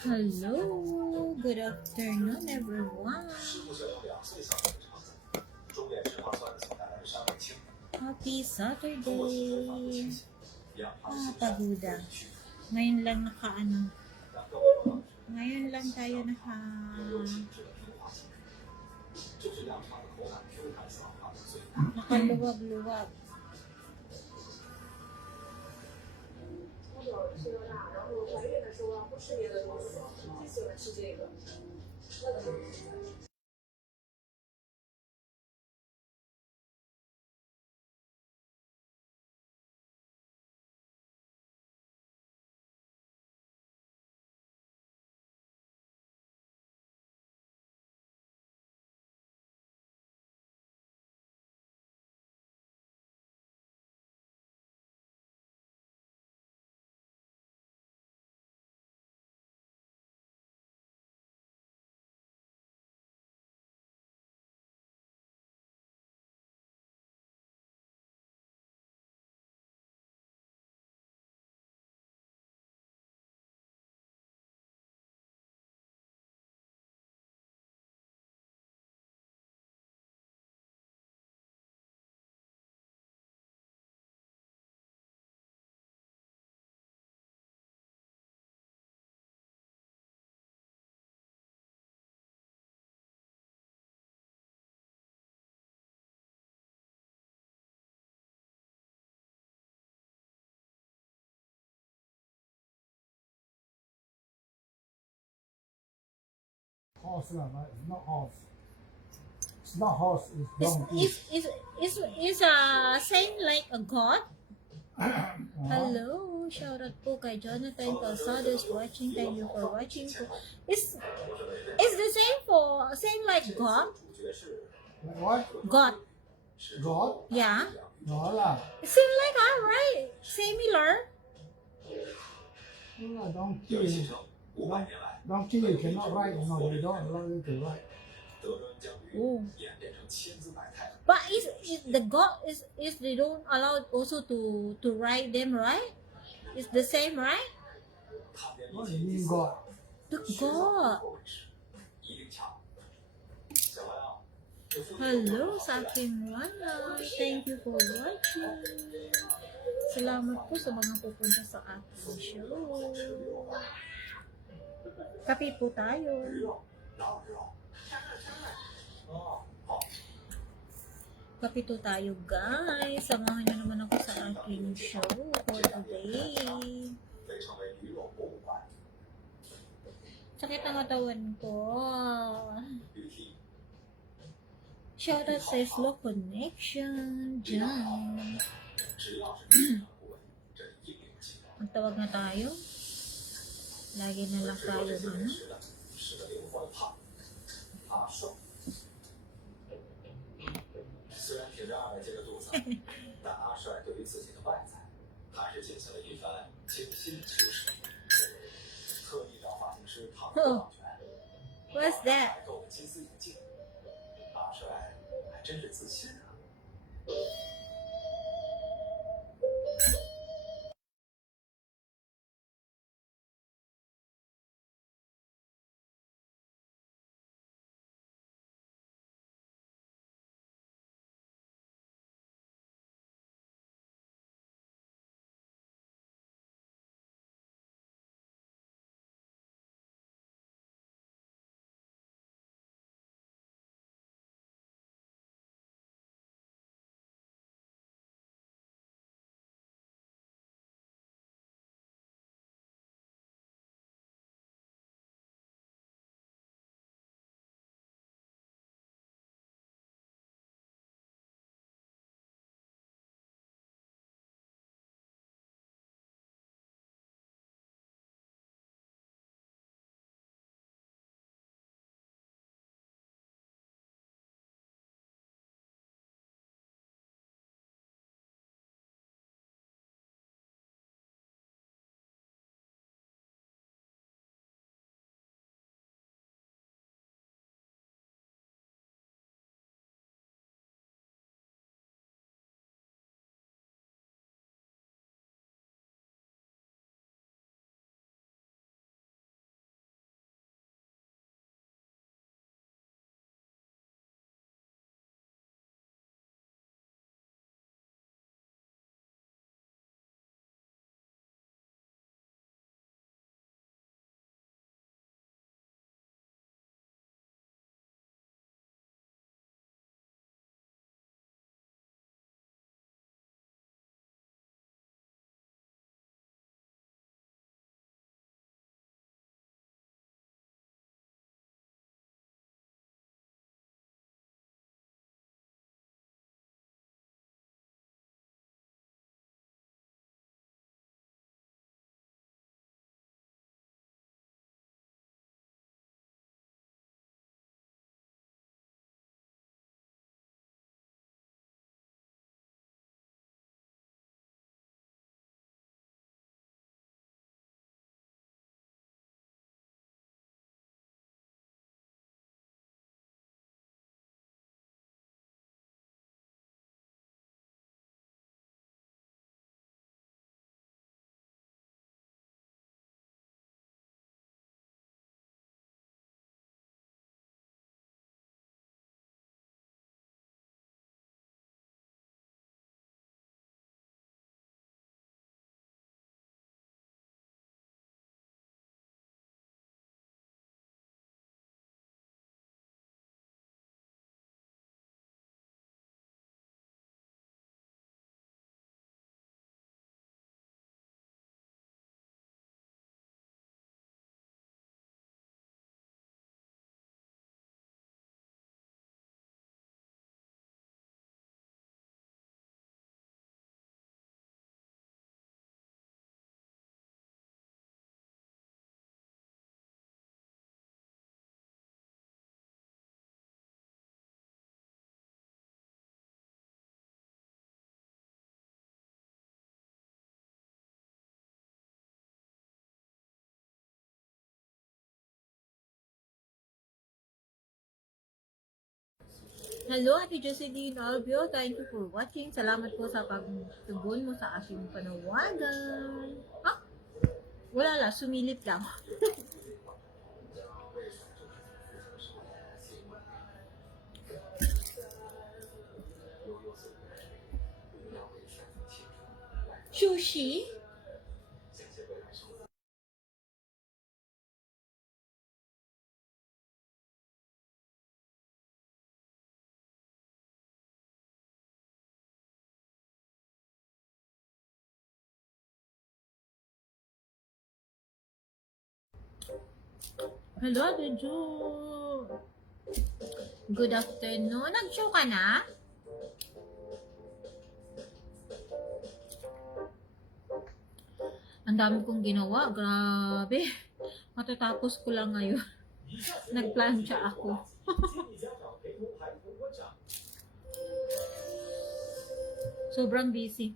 Hello, good afternoon, everyone. Happy Saturday. Paguda. Ngayon lang ngayon lang tayo nakaluwag-luwag. 吃多大，然后怀孕的时候不吃别的东西，就喜欢吃这个。Horse, it's not horse. It's not horse, it's donkey. Is same like a god? Hello, shout out po kay Jonathan Calzados watching. Thank you for watching po. Is the same like God? What? God. God? Yeah. No lah. It seems like right? Similar. No, donkey. Donkey you cannot ride, no, they don't allow you to ride. Oh. But is the God is they don't allow also to ride them, right? It's the same, right? What do you mean God? The God. Hello sa aking wala. Thank you for watching. Salamat po sa mga pupunta sa aking show. Kape po tayo. Kape po tayo, guys. Samahan niyo naman ako sa aking show for today. Sakit ang katawan ko. Shoutout sa Slow Connection. Diyan. Magtawag na tayo. Lagi na lang tayo, ano? 虽然挺着200斤的肚子，但阿帅对于自己的外在还是进行了一番精心修饰，特意找发型师烫了烫卷， What's that? 买购了金丝眼镜，阿帅还真是自信啊。Hello, Ate Jocelyn Albio. Thank you for watching. Salamat po sa pagtugon mo sa aking panawagan. Ah, wala lang. Sumilip lang. Sushi? Hello, Ate Jo. Good afternoon. Nag-show ka na? Ang dami kong ginawa. Grabe. Matatapos ko lang ngayon. Nagplansya ako. Sobrang busy.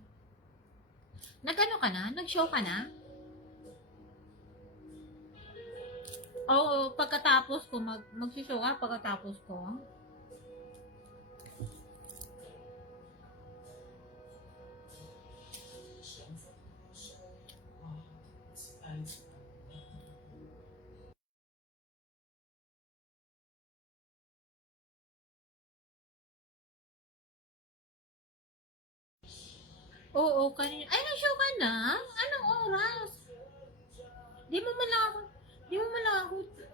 Nag-ano ka na? Nag-show ka na? Oo, pagkatapos ko, mag-show ka pagkatapos ko. Oo, kanina. Ay, nag-show ka na? Anong oras? Di mo man lang ako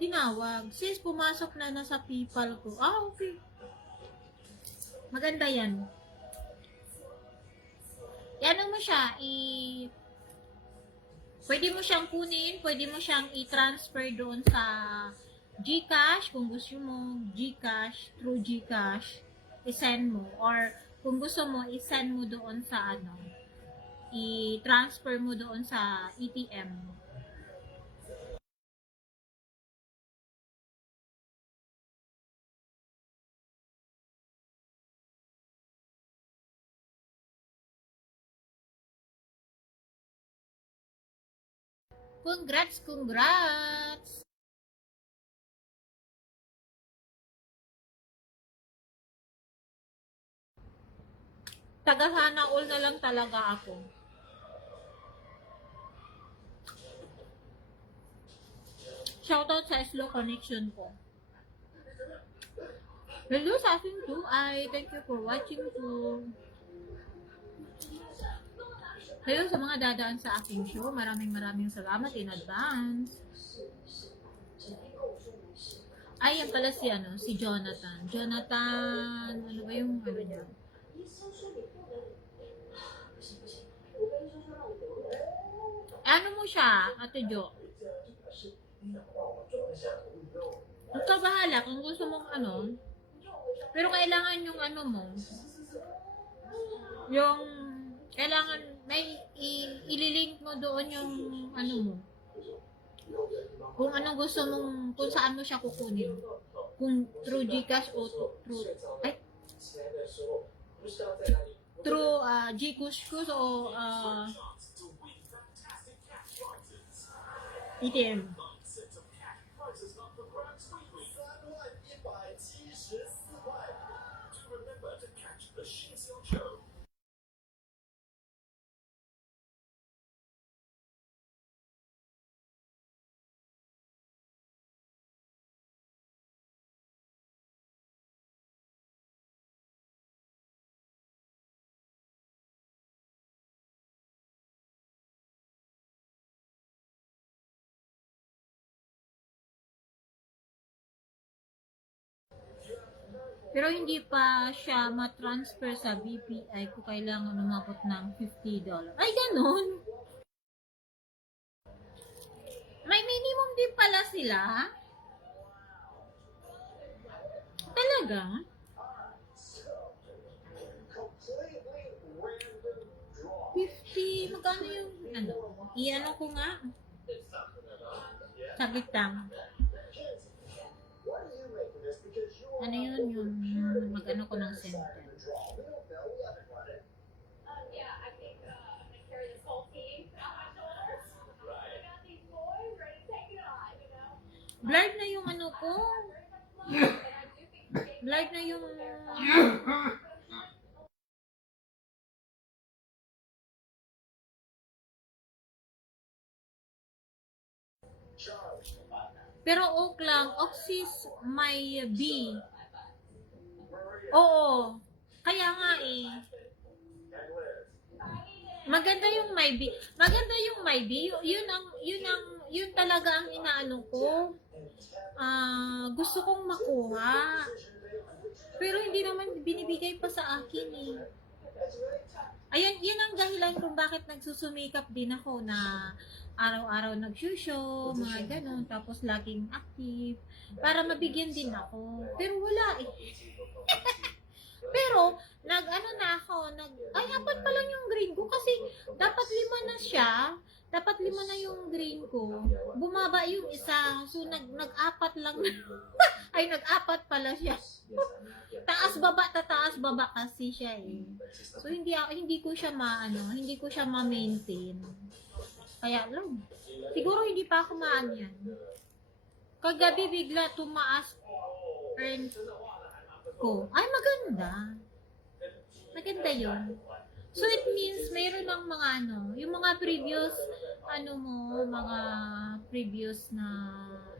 tinawag. Since pumasok na nasa PayPal ko. Ah, okay. Maganda yan. Ano mo siya, pwede mo siyang kunin, pwede mo siyang i-transfer doon sa GCash, kung gusto mo, GCash, through GCash, i-send mo. Or, kung gusto mo, i-send mo doon sa i-transfer mo doon sa ATM. Congrats! Taga-sana all na lang talaga ako. Shoutout sa Slow Connection ko. Hello sa aking too. Thank you for watching too. Hello sa mga dadaan sa aking show. Maraming salamat in advance. Ay, yan pala si Jonathan. Jonathan, ano ba yung niya? Ano mo siya, Ate Jo? Ikaw bahala kung gusto mong pero kailangan yung mo, yung kailangan may ililink mo doon yung mo. Kung anong gusto mong, kung saan mo siya kukunin. Kung through GCash o through GCash o ATM. Pero hindi pa siya ma-transfer sa BPI ko kailangan umabot ng $50. Ay, ganun! May minimum din pala sila? Talaga? 50, magkano yung i-ano ko nga? Saglit lang. Ano yun yung mag-ano ko ng center? Blurred na yung ano ko. Live na yung... Pero ok lang. Oxys may B. Oo. Kaya nga eh. Maganda yung may B. Maganda yung may B. Yun talaga ang inaano ko. Gusto kong makuha. Pero hindi naman binibigay pa sa akin eh. Ayan, yun ang dahilan kung bakit nagsusumikap din ako na araw-araw nag-show, mga ganun, tapos laging active, para mabigyan din ako. Pero wala eh. Pero, nag-ano na ako, ay, apat pa lang yung green ko kasi dapat 5 na siya. Dapat 5 na yung green ko. Bumaba yung isa, so nag-apat lang. Ay, nag-apat pala siya. Taas baba kasi siya eh. So hindi ko siya hindi ko siya ma-maintain. Kaya lang, siguro hindi pa ako yan. Kagabi bigla tumaas earn ko. Ay, maganda. Maganda yun. So it means mayroon ng mga yung mga previous mga previous na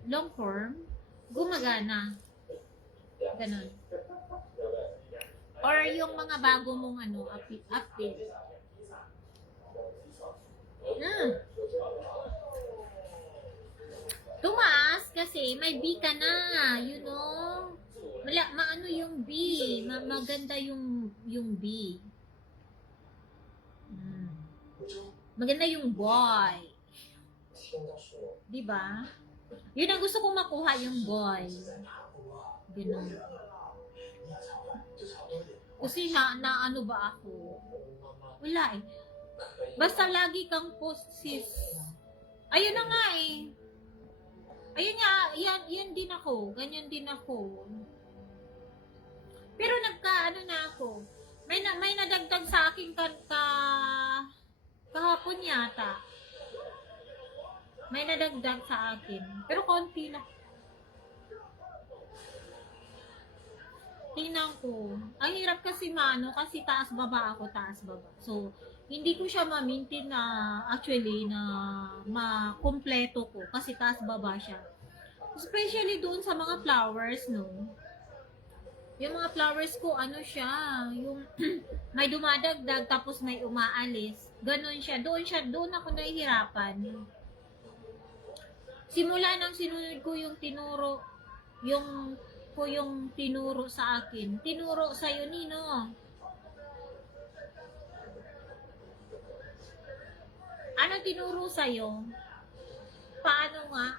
long form gumagana. Ganun. Or yung mga bago mong update. Tumaas kasi may B ka na, you know. Maano yung B, maganda yung B. Maganda yung boy. Diba? Yun ang gusto kong makuha, yung boy. Ganun. Kasi na ano ba ako? Wala eh. Basta lagi kang post sis. Ayun na nga eh. Ayun nga, yan din ako. Ganyan din ako. Pero na ako. May nadagdag sa akin kahapon yata. May nadagdag sa akin. Pero konti lang. Tingnan ko. Ang hirap kasi kasi taas baba ako, taas baba. So, hindi ko siya ma-maintain na actually na ma-kompleto ko kasi taas baba siya. Especially doon sa mga flowers, no? Yung mga flowers ko, siya, yung may dumadagdag tapos may umaalis. Ganon siya. Doon ako nahihirapan. Simula nang sinunod ko yung tinuro, yung tinuro sa akin. Tinuro sa'yo, Nino. Ano tinuro sa'yo? Paano nga?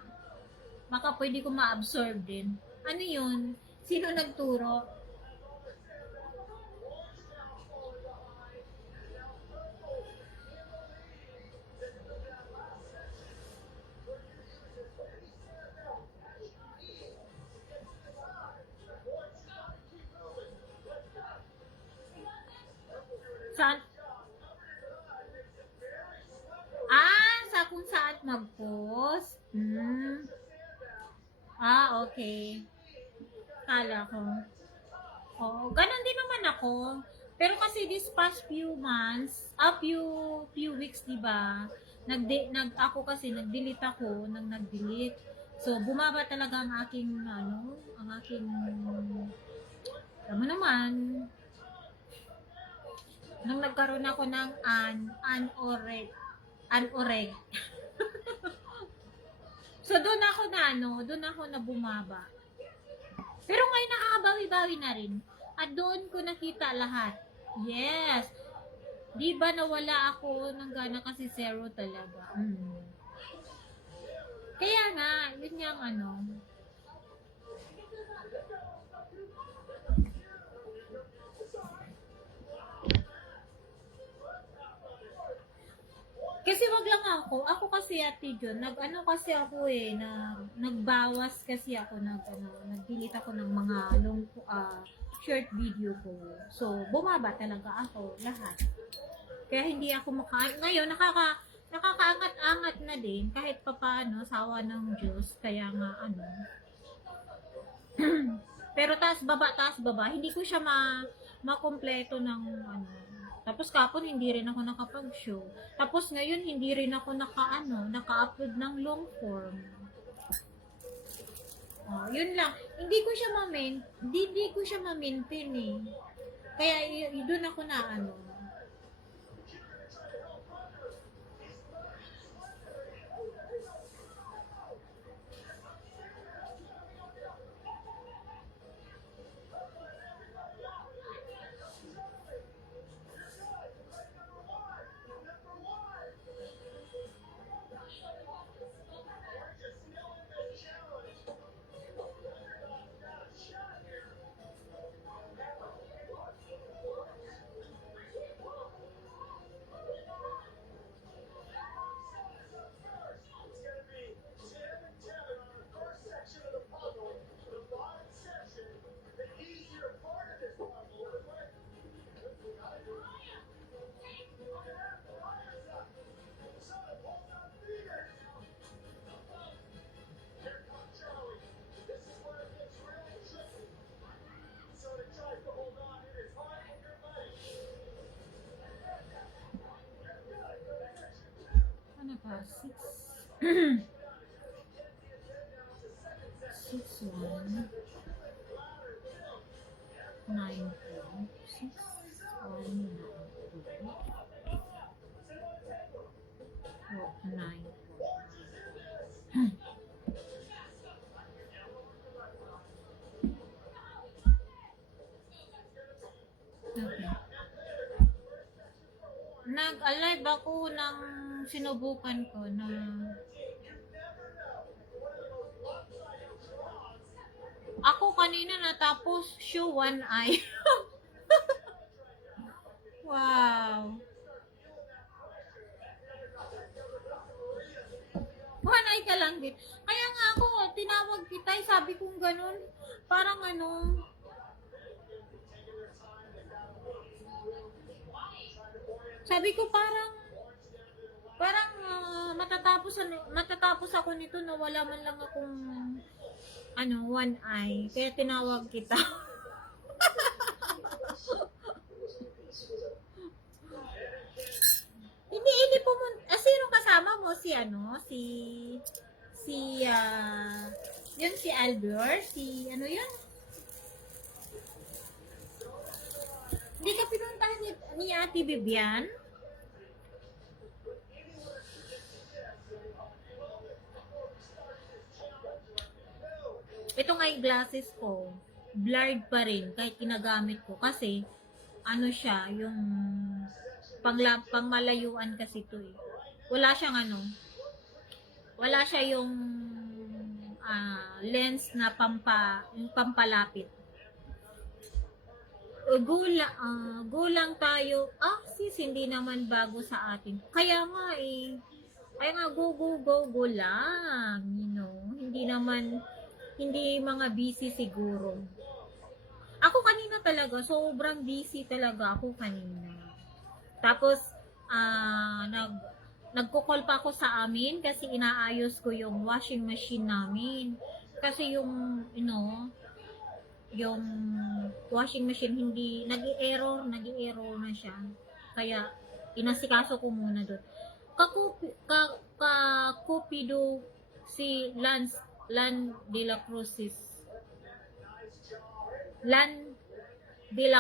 Baka pwede ko ma-absorb din. Ano yun? Sino nagturo? Saan? Sa kung saan mag-post? Okay. Kala ko. Oo, ganun din naman ako. Pero kasi this past few months, few weeks, diba? Ako kasi nag-delete ako, nag-delete. So, bumaba talaga ang aking, alam mo naman, nung nagkaroon ako ng anoreg. So, doon ako na bumaba. Pero ngayon nakakabawi-bawi na rin. At doon ko nakita lahat. Yes. Di ba nawala ako ng gana kasi zero talaga. Kaya nga, yun nga Kasi wag lang ako. Ako kasi Ate John, kasi ako nagbawas kasi ako nag-delete ako ng mga short video ko. So, bumaba talaga ako lahat. Kaya hindi ako ngayon nakakaangat-angat na din kahit papaano sawa ng Diyos. Kaya nga Pero taas baba, hindi ko siya makompleto ng ano. Tapos kapon hindi rin ako nakapag-show. Tapos ngayon hindi rin ako naka-upload ng long form. Oh, yun lang. Hindi ko siya ma-maintain eh. Kaya doon ako na ano. Ano ba? 6 6 1 9 6 1 9 Okay. Nag-alive ako ng sinubukan ko na ako kanina natapos show one eye. Wow. One eye ka lang din. Kaya nga ako, tinawag kita, sabi kong ganun. Parang ano, sabi ko parang matatapos ako nito na wala man lang akong one eye. Kaya tinawag kita. Hindi pumunta. Sino kasama mo? Yun si Albert, yun? Hindi ka pinuntahan ni Ate Vivian? Itong eyeglasses ko, blurred pa rin kahit ginagamit ko kasi siya, yung pangmalayuan kasi to eh. Wala siya yung lens na yung pampalapit. Go lang tayo. Sis, hindi naman bago sa atin. Kaya nga, go lang. Hindi mga busy siguro. Ako kanina talaga, sobrang busy talaga ako kanina. Tapos, nagko-call pa ako sa amin kasi inaayos ko yung washing machine namin. Kasi yung washing machine nag-i-error na siya. Kaya, inasikaso ko muna doon. Kakupido si Lan de la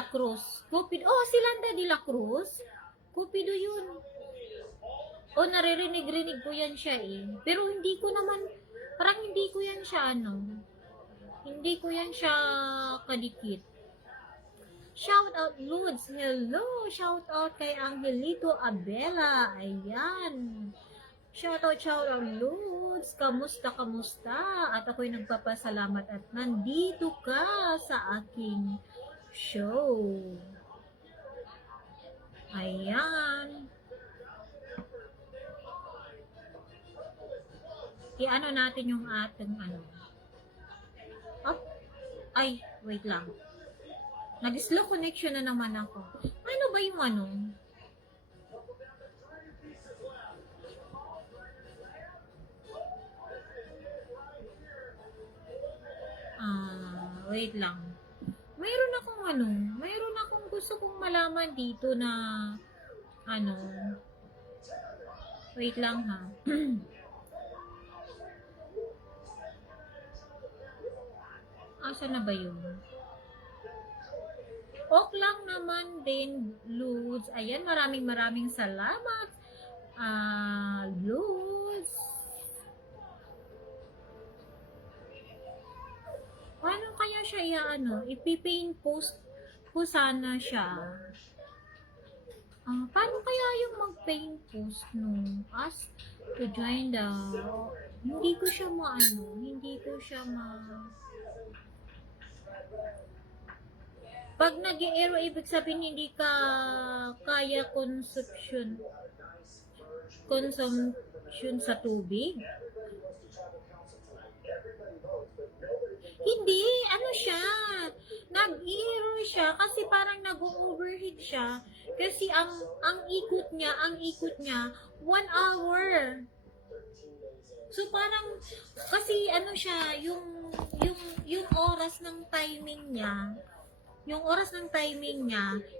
Cruz. Cupido. Si Landa de la Cruz. Cupido yun. Naririnig ko yan siya eh. Pero hindi ko yan siya hindi ko yan siya kadikit. Shout out Lods. Hello. Shout out kay Angelito Abela. Ayan. Shout out Lods. Kamusta? At ako'y nagpapasalamat at nandito ka sa aking show. Ayan. I-ano natin yung ating Ay, wait lang. Nag-slow connection na naman ako. Ano ba yung Wait lang. Mayroon akong gusto kong malaman dito na, ano, wait lang ha. Asa na ba yun? Ok lang naman din, Luz. Ayan, maraming salamat. Luz. Paano kaya siya ipipaint post ko sana siya. Paano kaya yung mag-paint post no? Ask to join the... Hindi ko siya Pag nag-i-aero, ibig sabihin hindi ka kaya consumption sa tubig. Hindi, siya, nag-aero siya kasi parang nag-overheat siya kasi ang ikot niya 1 hour. So parang kasi siya, yung oras ng timing niya,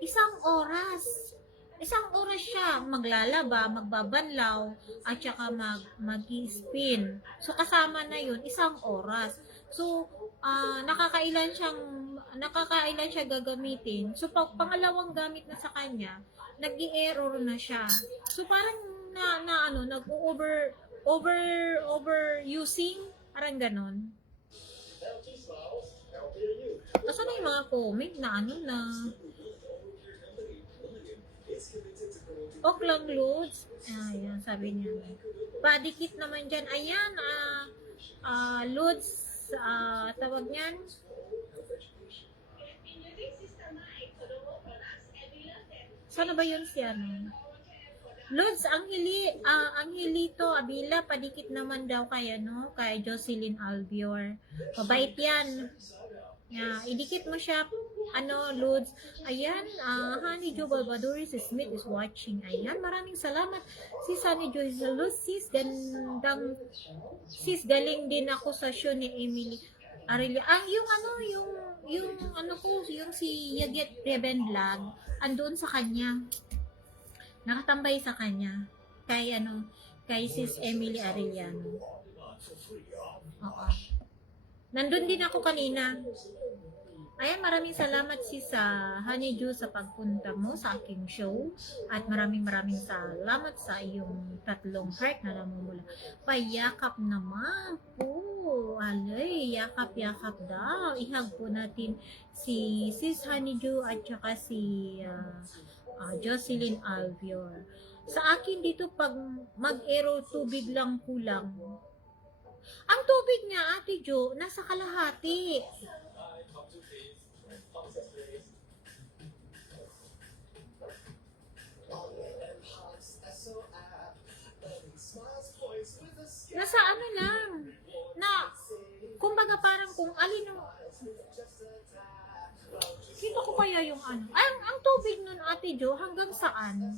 isang oras siya maglalaba, magbabanlaw, at saka mag-spin. So, kasama na yun, isang oras. So, nakakailan siya gagamitin. So, pangalawang gamit na sa kanya, nag-i-error na siya. So, parang overusing, parang ganon. Asa na yung mga comment na ok lang, Lods. Ayan, sabi niya. Body kit naman dyan. Ayan, Lods, tawag niyan. Sana ba yun siya? Lods, ang Hilito Abila, padikit naman daw kay Jocelyn Albior. Mabait yan. Idikit mo siya, Lods. Ayan, Honey Jo Balbadoris Smith is watching. Ayan, maraming salamat. Sis Honey Jo Lods, sis, galing din ako sa show ni Emily Arelia. Yung si Yaget Reben Vlog, andoon sa kanya. Nakatambay sa kanya. Kay sis Emily Arellano. Oo. Nandun din ako kanina. Ayan, maraming salamat sa Honeydew sa pagpunta mo sa aking show. At maraming salamat sa iyong 3 heart na namumula. Payakap naman po. Alay, yakap daw. Ihag po natin si Sis Honeydew at saka si Jocelyn Albior. Sa akin dito, pag mag-aero, tubig lang kulang. Ang tubig niya, Ate Jo, nasa kalahati. Nasa lang. Kumbaga parang kung alin Kita ko kaya yung ang tubig nun, Ate Jo, hanggang saan?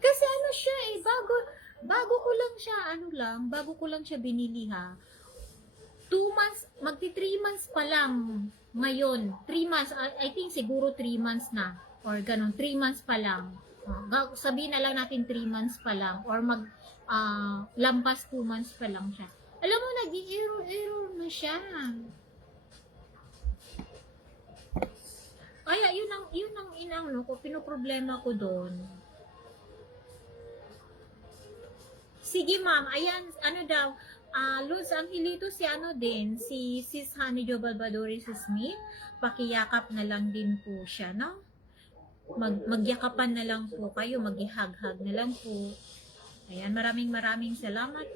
Kasi siya bago ko lang siya binili ha. 2 months, magti 3 months pa lang ngayon. 3 months, I think siguro 3 months na. Or ganun, 3 months pa lang. Sabihin na lang natin 3 months pa lang. Or lampas 2 months pa lang siya. Alam mo, nag-i-error na siya. Kaya yun ang pinoproblema ko doon. Sige ma'am, ayan, daw, Luz, ang hilito si si Sis Honey Jo Balbadoris Smith, pakiyakap na lang din po siya, no? Magyakapan na lang po kayo, maghihag-hag na lang po. Ayan, maraming salamat.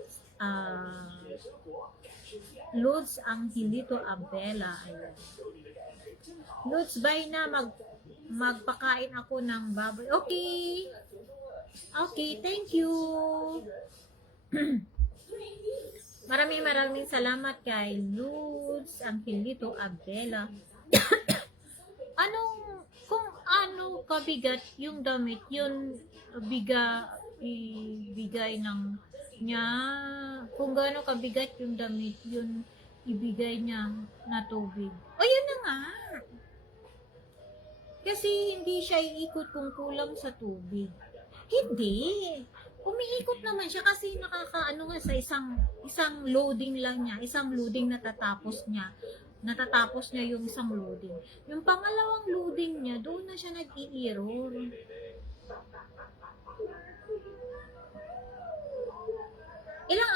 Luz, ang hilito Abela. Ayan. Luz, bye na, magpakain ako ng baboy. Okay, thank you. Maraming salamat kay Luz, ang hilito Abela. Kung kabigat yung damit, yun ibigay ng niya. Kung gaano kabigat yung damit, yun ibigay niya na tubig. O yan na nga. Kasi hindi siya iikot kung kulang sa tubig. Hindi. Umiikot naman siya kasi nakakaano nga sa isang loading lang niya, isang loading natatapos niya. Natatapos niya yung isang loading. Yung pangalawang loading niya, doon na siya nag-i-error.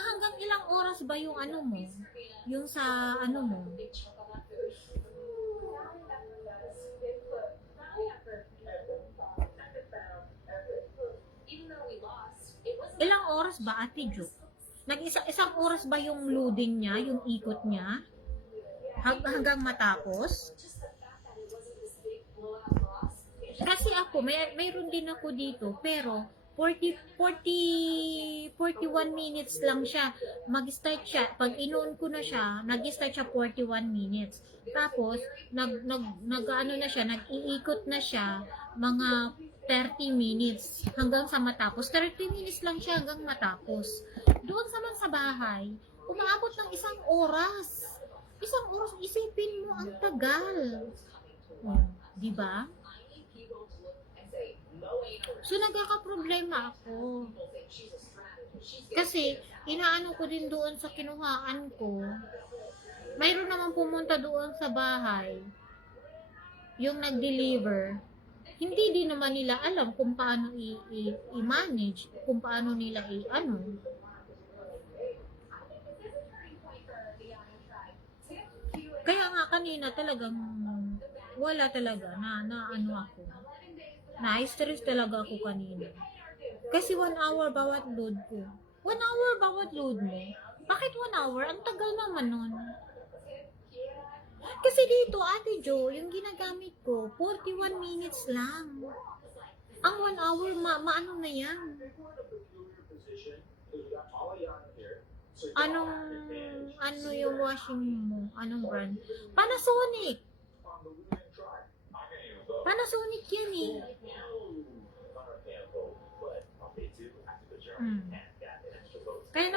Hanggang ilang oras ba yung ano mo? Yung sa ano mo? Ilang oras ba, Ate Jo? Isang oras ba yung loading niya, yung ikot niya? Hanggang matapos? Kasi ako, mayroon din ako dito, pero 41 minutes lang siya. Mag-start siya, pag in-on ko na siya, nag-start siya 41 minutes. Tapos, ano na siya, nag-iikot na siya, mga 30 minutes hanggang sa matapos. 30 minutes lang siya hanggang matapos. Doon sa bahay, umaabot ng isang oras. Isang oras, isipin mo ang tagal. Di ba? So, nagkakaproblema ako. Kasi, inaano ko din doon sa kinuhaan ko. Mayroon naman pumunta doon sa bahay. Yung nag-deliver. Hindi din naman nila alam kung paano i-manage, kung paano nila i-ano. Kaya nga kanina talagang wala talaga na ano ako. Na-stress talaga ako kanina. Kasi 1 hour bawat load ko. 1 hour bawat load mo? Bakit 1 hour? Ang tagal naman nun. Kasi dito, Ate Jo, yung ginagamit ko, 41 minutes lang. Ang 1 hour, maano na yan? Ano yung washing mo? Anong brand? Panasonic. Panasonic yan eh. Kaya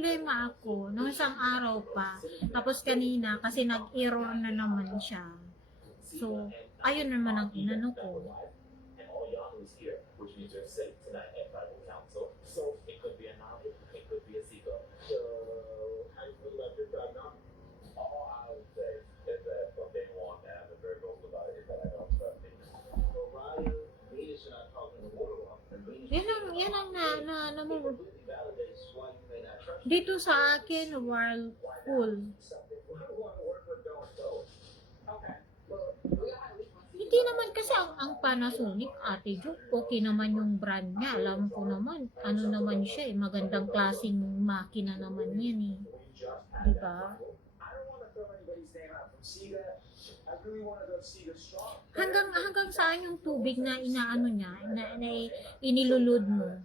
problema ako nung isang araw pa. Tapos kanina, kasi nag-error na naman siya. So, ayun naman ang inano ko. Yan ang dito sa akin, Whirlpool. Hindi naman kasi ang Panasonic, Ate Jo, okay naman yung brand niya. Alam ko naman, ano naman siya eh, magandang klaseng makina naman yan eh. Diba? Hanggang saan yung tubig na inaano niya, na inilulod mo?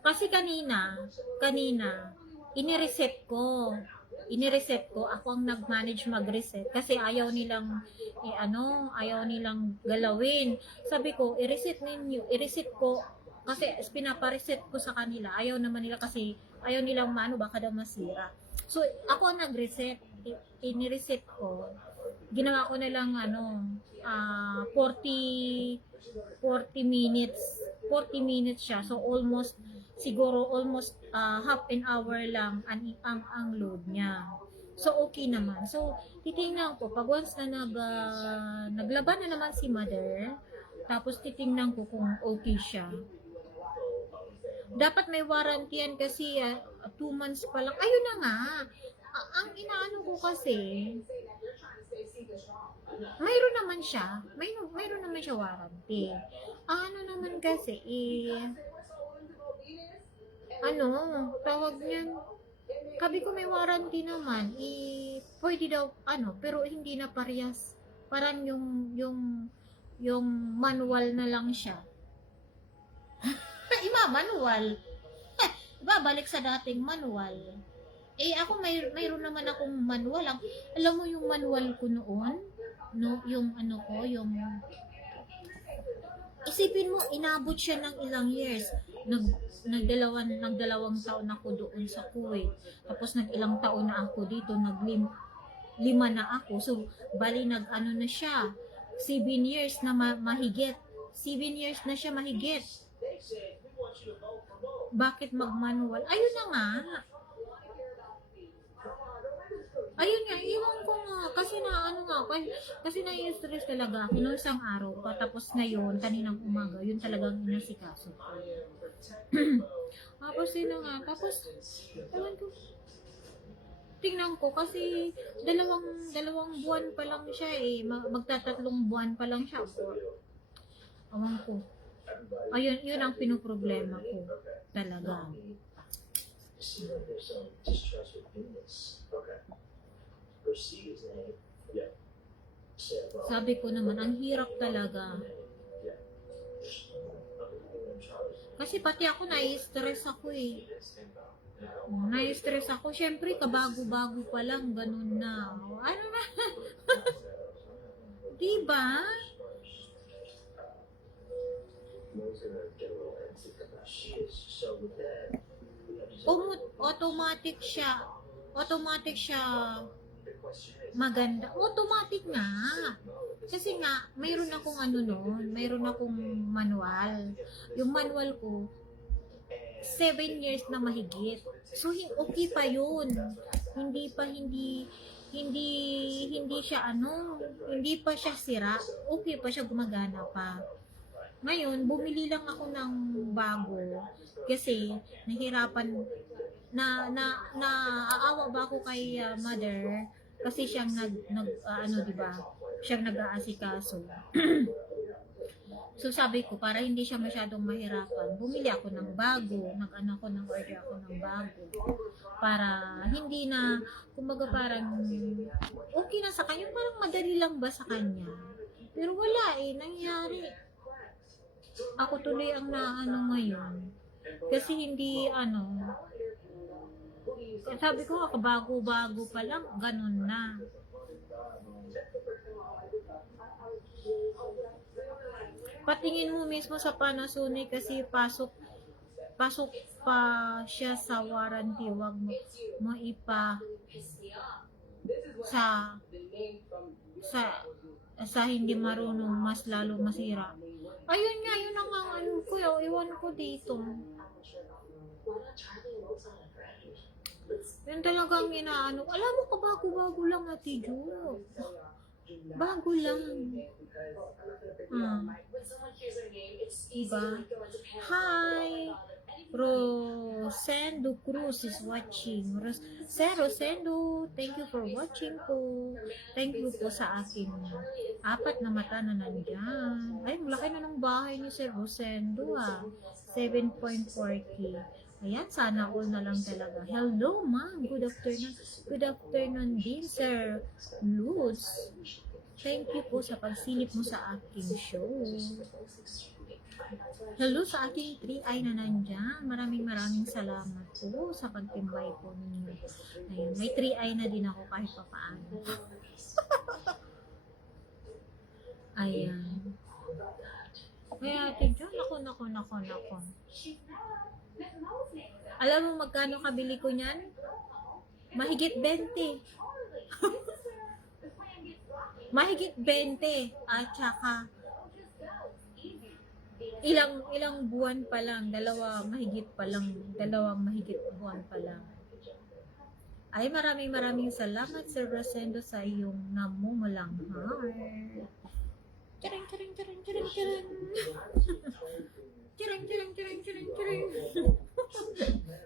Kasi kanina, inireset ko, ako ang nag-manage mag-reset kasi ayaw nilang galawin. Sabi ko, i-reset ko kasi pinapareset ko sa kanila. Ayaw naman nila kasi ayaw nilang baka daw masira. So, ako ang nag-reset, inireset ko. Ginawa ko na lang 40 minutes siya. So, almost half an hour lang ang load niya. So, okay naman. So, titingnan ko, pag once na naglaban na naman si mother, tapos titingnan ko kung okay siya. Dapat may warranty yan kasi 2 months pa lang. Ayun na nga. Ang inaano ko kasi, mayroon naman siya warranty. Ano naman kasi, tawag niyan, sabi ko may warranty naman, pwede daw, pero hindi na parehas. Parang yung manual na lang siya. Manual. Babalik sa dating manual. Ako mayroon naman akong manual. Alam mo yung manual ko noon? No, yung isipin mo, inabot siya ng ilang years. Nagdalawang taon ako doon sa Kuwait. Tapos nag-ilang taon na ako dito, lima na ako. So, bali nag-ano na siya, 7 years na mahigit. 7 years na siya mahigit. Bakit mag-manual? Ayun na nga. Ayun nga, iwan ko nga. Kasi na-stress talaga ako noong isang araw pa. Tapos ngayon, kaninang umaga, yun talagang inasikaso ko. Tapos yun nga. Tapos, ewan ko. Tingnan ko kasi dalawang buwan pa lang siya eh. Magtatatlong buwan pa lang siya. Ewan ko. Ayun, yun ang pinoproblema ko. Talaga. Sabi ko naman, ang hirap talaga. Kasi pati ako nai-stress ako eh. Nai-stress ako. Siyempre, kabago-bago pa lang, ganun na. Ano na? Diba? Automatic siya maganda. Automatic nga. Kasi nga, mayroon akong mayroon akong manual. Yung manual ko, 7 years na mahigit. So, okay pa yun. Hindi siya hindi pa siya sira. Okay pa siya, gumagana pa. Ngayon, bumili lang ako ng bago kasi nahirapan aawa ba ako kay mother kasi siyang diba? Siyang nag-aasikaso. So sabi ko, para hindi siya masyadong mahirapan, bumili ako ng bago, order ako ng bago. Para hindi na, kumbaga parang okay na sa kanya, parang madali lang ba sa kanya. Pero wala nangyari. Ako tuloy ang ngayon. Kasi hindi sabi ko nga, bago-bago pa lang, ganun na. Patingin mo mismo sa Panasonic kasi pasok pa siya sa warranty. Wag mo ipa sa hindi marunong, mas lalo masira. Ayun nga, yun ang ko, iwan ko dito. Yun talagang inaano. Alam mo, bago-bago lang, Ate Jo. Bago lang. Diba? Hi! Rosendo Cruz is watching. Rosendo, thank you for watching po. Thank you po sa akin. 4 na mata na nandyan. Ay, malaki na ng bahay ni Sir Rosendo 7.40. Ayan, sana all na lang talaga. Hello, ma'am. Good afternoon. Good afternoon din, Sir Luz. Thank you po sa pagsilip mo sa aking show. Hello sa aking 3i na nandyan. Maraming salamat po sa pagtimbay po ninyo. Ayun, may 3i na din ako kahit pa paano. Ayan. Kaya, tigyan, nako. Alam mo magkano kabili ko niyan? Mahigit 20. Mahigit 20. At saka, ilang buwan pa lang, dalawang mahigit buwan pa lang. Ay, maraming salamat, Sir Rosendo, sa iyong namumulang heart. Charing.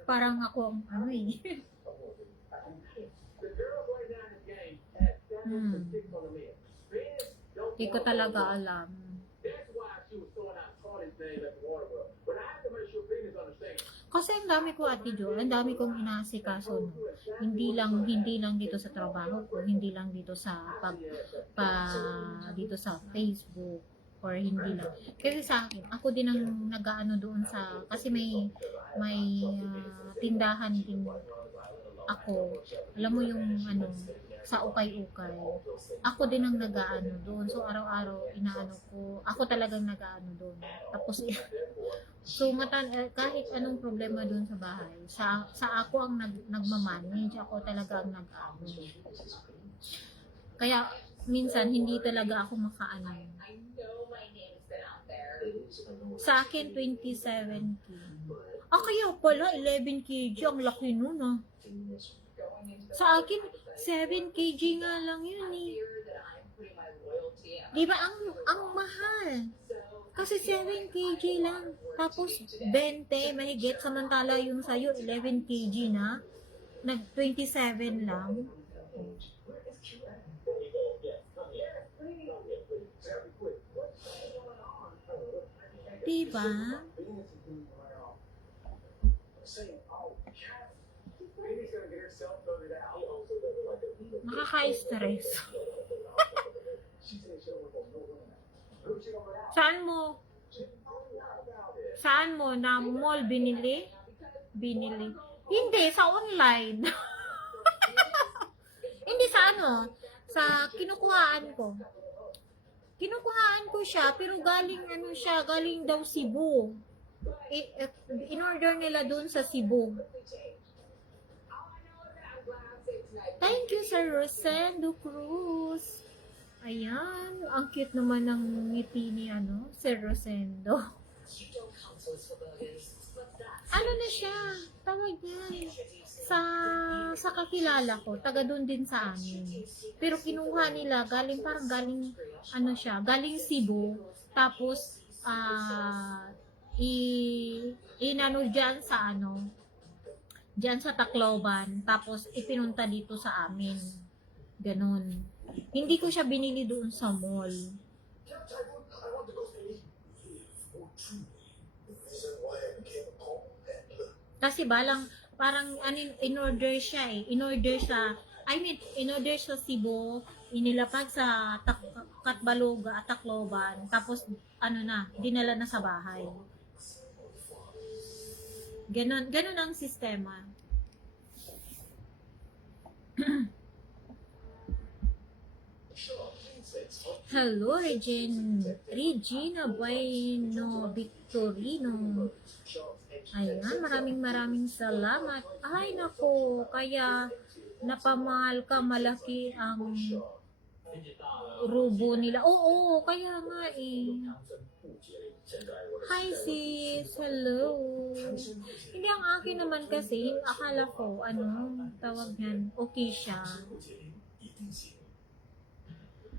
Parang ako ang Hindi ko talaga alam. Kasi ang dami ko, Ate Jo, ang dami kong inaasikaso. Hindi lang dito sa trabaho ko, hindi lang dito sa dito sa Facebook, or hindi lang. Kasi sa akin, ako din ang nag-aano doon kasi may tindahan din ako. Alam mo yung sa ukay-ukay. Ako din ang nag-aano doon. So, araw-araw, inaano ko. Ako talagang nag-aano doon. Tapos, so, kahit anong problema doon sa bahay, sa ako ang nagmamanage. Ako talaga ang nag-aano. Kaya, minsan, hindi talaga ako makaano. Sa akin, 27 kg. Kaya pala, 11 kg. Ang laki nun, ah. Sa akin, 7 kg nga lang yun, eh. Di ba, ang mahal. Kasi 7 kg lang. Tapos, 20, mahigit. Samantala yung sa'yo, 11 kg na. Nag-27 lang. Diba? Nakaka-stress. Saan mo na mall binili? Hindi, sa online. Hindi sa sa kinukuhaan ko. Kinukuhaan ko siya, pero galing daw Cebu. In-order nila doon sa Cebu. Thank you, Sir Rosendo Cruz. Ayan, ang cute naman ng ngiti ni Sir Rosendo. Ano na siya? Tawag yan. Sa kakilala ko, taga doon din sa amin. Pero kinuha nila, galing galing Cebu. Tapos, inano dyan sa dyan sa Tacloban. Tapos, ipinunta dito sa amin. Ganon. Hindi ko siya binili doon sa mall. Kasi parang in-order siya eh. In-order sa Cebu, inilapag sa Katbaloga at Tacloban. Tapos, dinala na sa bahay. Ganon ang sistema. Hello, Regina Bueno Victorino. Ayan, maraming salamat. Ay, nako, kaya napamahal ka, malaki ang rubo nila. Oo, kaya nga eh. Hi sis, hello. Hindi, ang akin naman kasi, akala ko, tawag yan, okay siya.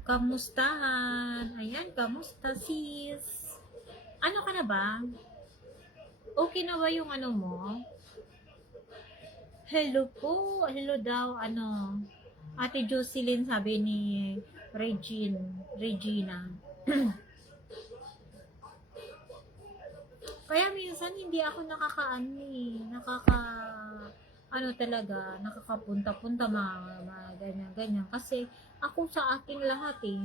Kamustahan? Ayan, kamusta sis? Ano ka na ba? Okay na ba yung mo? Hello po. Hello daw, Ate Jocelyn, sabi ni Regina. Kaya minsan hindi ako nakakapunta-punta mga ganyan. Kasi ako sa akin lahat eh.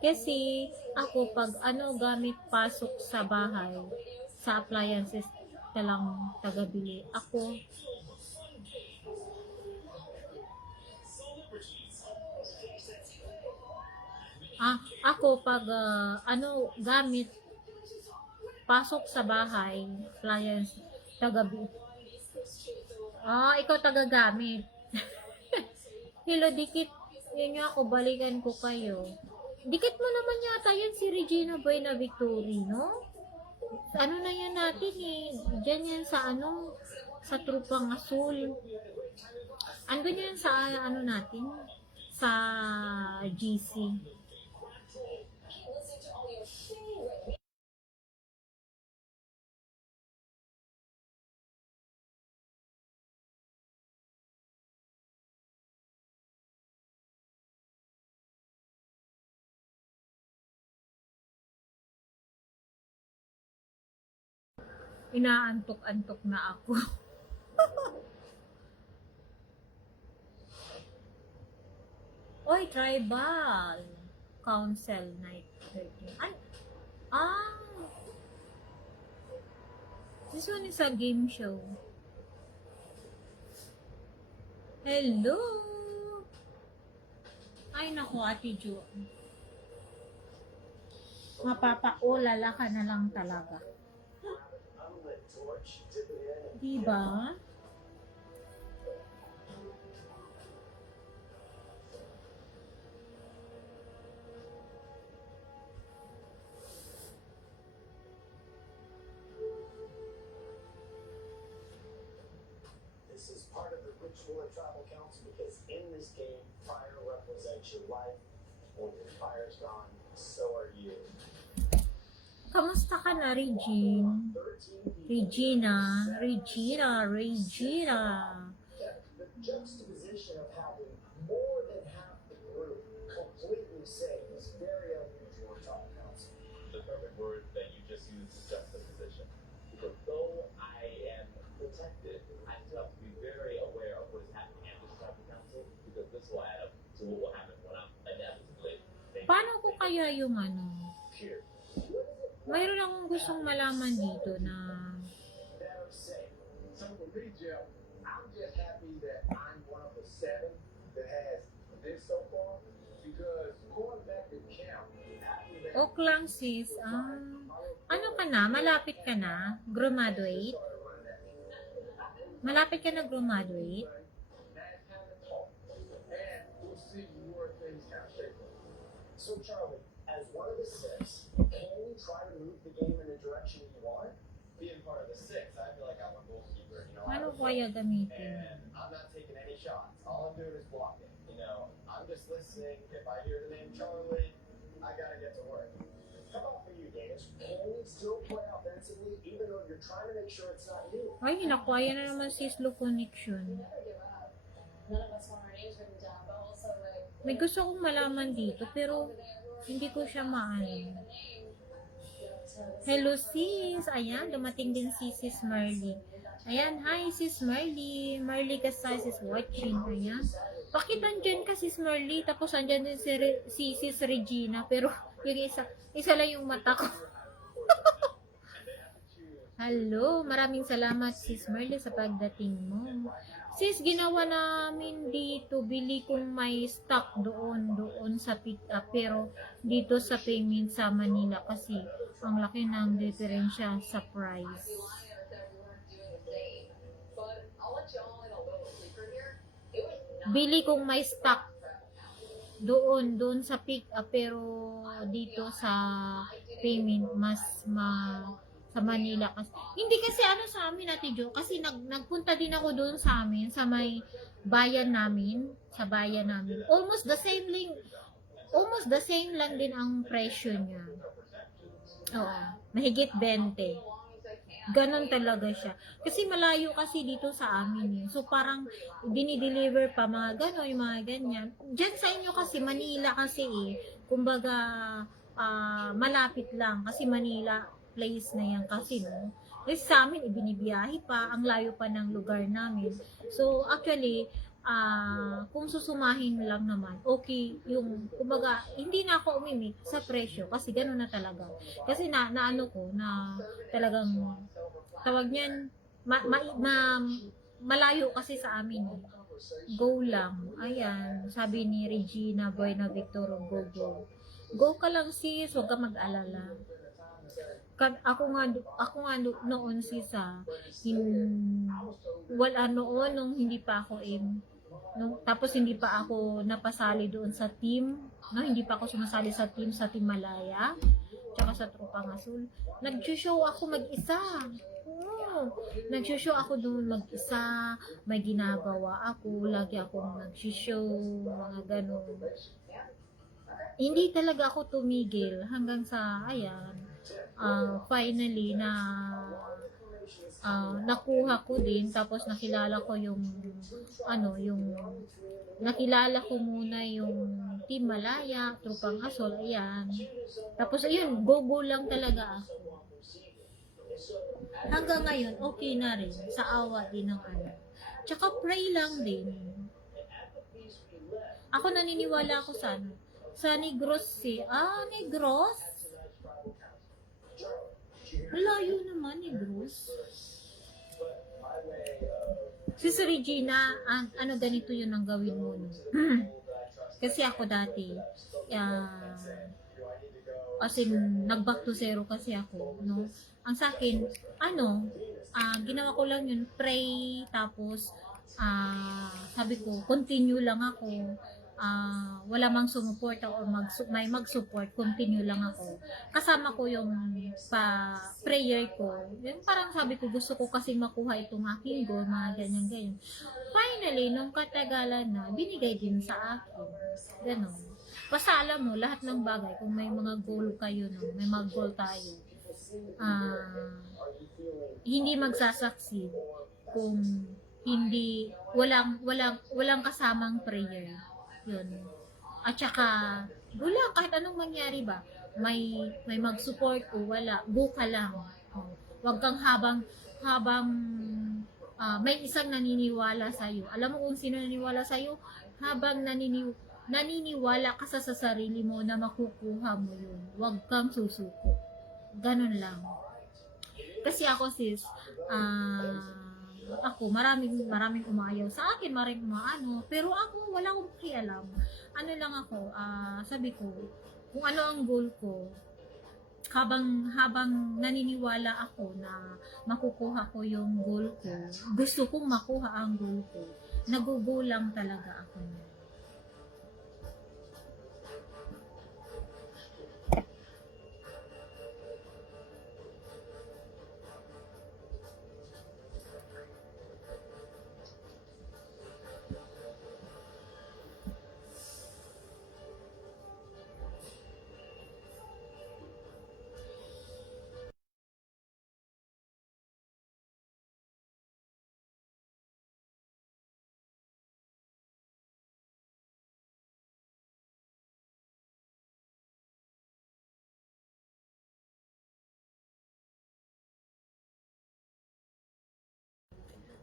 Kasi ako pag gamit pasok sa bahay, sa appliances lang tagabili. Ako pag gamit pasok sa bahay, appliance tagabili. Ikaw tagagamit. Hello, dikit. Yun nga ako, balikan ko kayo. Dikit mo naman yata yan si Regina Buena Victorino. Na yan natin eh. Diyan yan sa sa Trupang Asul. Andun yan sa natin? Sa GC. Inaantok-antok na ako. Oy, tribal council night 13. This one is a game show. Hello. Ay, naku, Ate Jo. Mapapaulala ka na lang talaga. Diba? This is part of the ritual of tribal council because in this game, fire represents your life. When your fire's gone, so are you. Kamusta ka na, Regine? Regina. The juxtaposition of having more than half the group completely safe is very unusual in tribal council. The perfect word that you just used is juxtaposition. Because though I am protected, I still have to be very aware of what is happening at this tribal council because this will add up to what will happen when I'm inevitably Paano ko kaya yung ano? here. Mayroon akong gustong malaman dito na That are safe. So for me, Jeff, I'm just happy that I'm one of the 7 that has this so far because going back to camp after that. ok lang sis. Ano ka na? Malapit ka na? Graduate? Malapit ka na graduate? So Charlie, as one of the 6, can you try to move the game in the direction you want? Being part of the 6, I feel like I'm a goalkeeper. Ano kaya gamitin? And I'm not taking any shots. All I'm doing is blocking. I'm just listening. If I hear the name Charlie, I gotta get to work. How about for you, Danish? Can you still play offensively even though you're trying to make sure it's not you? Ay, naku, ayan na naman si Slow Connection. None of us want our names written down, but also like May gusto akong malaman dito, pero hindi ko siya maano. Hello sis! Ayan, dumating din si Sis Marley. Ayan, hi Sis Marley. Marley Casas is watching. Ayan. Bakit andyan ka Sis Marley? Tapos andyan din si Sis Regina. Pero yung isa lang yung mata ko. Hello, maraming salamat Sis Marley sa pagdating mo. Sis, ginawa namin dito, bili kong may stock doon sa pick up, pero dito sa payment sa Manila kasi ang laki ng diferensya sa price. Bili kong may stock doon sa pick up, pero dito sa payment mas sa Manila kasi. Hindi kasi ano sa amin Ate Jo, kasi nagpunta din ako doon sa amin, sa may bayan namin, Almost the same lang din ang presyo niya. Oo, mahigit 20. Ganon talaga siya. Kasi malayo kasi dito sa amin eh. So parang dinideliver pa mga gano'n, yung mga ganyan. Diyan sa inyo kasi Manila kasi eh. Kumbaga malapit lang kasi Manila place na yan kasi no. Kasi sa amin ibinibiyahe pa, ang layo pa ng lugar namin. So actually kung susumahin lang naman, okay yung, kumbaga, hindi na ako umimik sa presyo kasi gano'n na talaga. Kasi naano ko na talagang tawag niyan, malayo kasi sa amin. Go lang. Ayan, sabi ni Regina Buena Victor, go. Go ka lang sis, huwag ka mag-alala. Ako nga noon sis wala noon nung hindi pa ako tapos hindi pa ako napasali doon sa team, no, hindi pa ako sumasali sa team Malaya tsaka sa Tropang Asul. Nag-show ako mag-isa. Nag-show ako doon mag-isa, may ginagawa ako, lagi akong nag-show, mga ganun. Hindi talaga ako tumigil hanggang sa ayan, finally na nakuha ko din, tapos nakilala ko nakilala ko muna yung Team Malaya, Tropang Asul, ayan. Tapos ayun, go lang talaga ako. Hanggang ngayon, okay na rin, sa awa din ng ano. Tsaka pray lang din. Ako naniniwala ako sa Negros Negros? Layo naman, Negros. Si Regina, ano ganito yun ang gawin mo. No? Kasi ako dati, as in, nag-back to zero kasi ako, no? Ang sa akin, ginawa ko lang yun, pray, tapos, sabi ko, continue lang ako, wala mang sumuporta or may mag-support, continue lang ako. Kasama ko yung prayer ko. Yung parang sabi ko, gusto ko kasi makuha itong aking goal, mga ganyan-ganyan. Finally, nung katagalan na, binigay din sa akin. Ganon. Basta alam mo, lahat ng bagay, kung may mga goal kayo, no, may mga goal tayo, hindi magsasucceed kung hindi, walang kasamang prayer. Yun. At saka, wala, kahit anong mangyari ba, may mag-support o wala, buka lang. Oh. Huwag kang habang may isang naniniwala sa'yo. Alam mo kung sino naniniwala sa'yo? Habang naniniwala ka sa sarili mo na makukuha mo yun. Huwag kang susuko. Ganun lang. Kasi ako sis, ako maraming umayaw sa akin, maraming umaano, pero ako wala akong pakialam. Ano lang ako, sabi ko, kung ano ang goal ko, habang naniniwala ako na makukuha ko yung goal ko, gusto kong makuha ang goal ko, nagugulang talaga ako.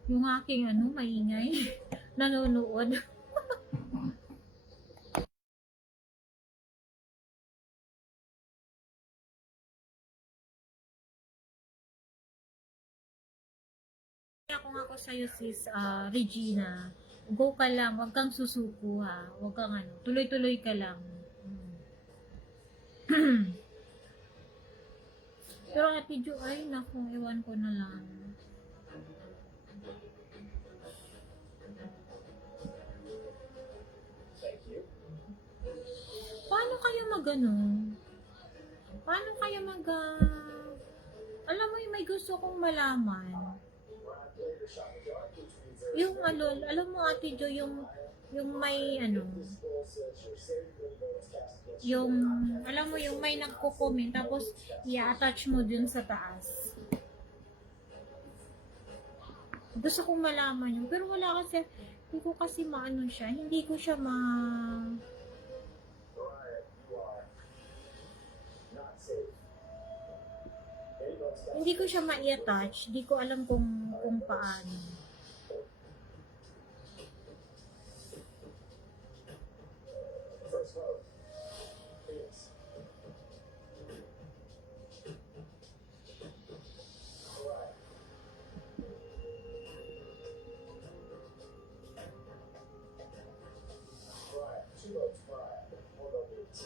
Yung aking maingay, nanonood. Kung ako sa'yo sis, Regina, go ka lang, wag kang susuko ha, wag kang tuloy-tuloy ka lang. Pero Ate Jo, ay naku, ewan ko na lang. Paano kayo Paano kayo alam mo yung may gusto kong malaman. Yung alam mo Ate Jo, yung may yung, alam mo yung may nagko-comment, tapos i-attach mo dun sa taas. Gusto kong malaman yun, pero wala kasi, hindi ko kasi maano siya, hindi ko siya hindi ko siya ma-i-attach, hindi ko alam kung paano. First vote. Phoenix. Alright. Alright. 2 votes. Alright. 4 votes.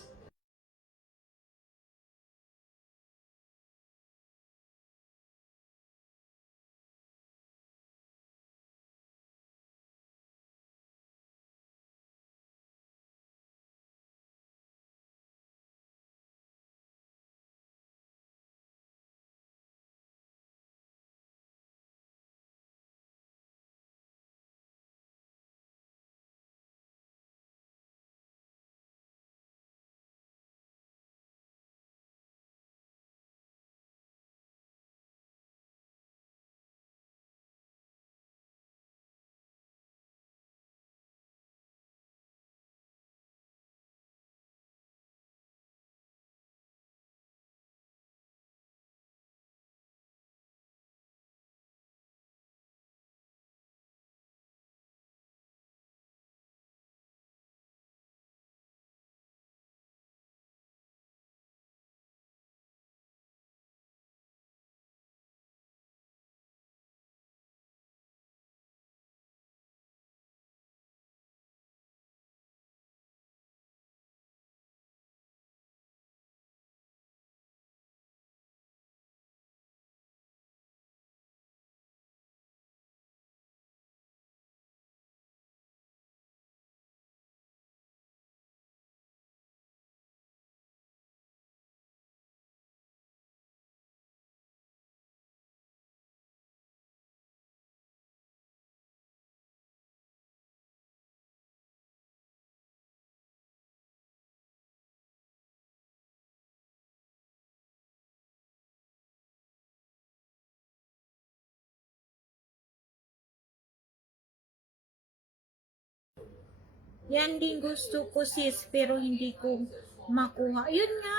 Yan din gusto ko sis, pero hindi ko makuha. Yun nga.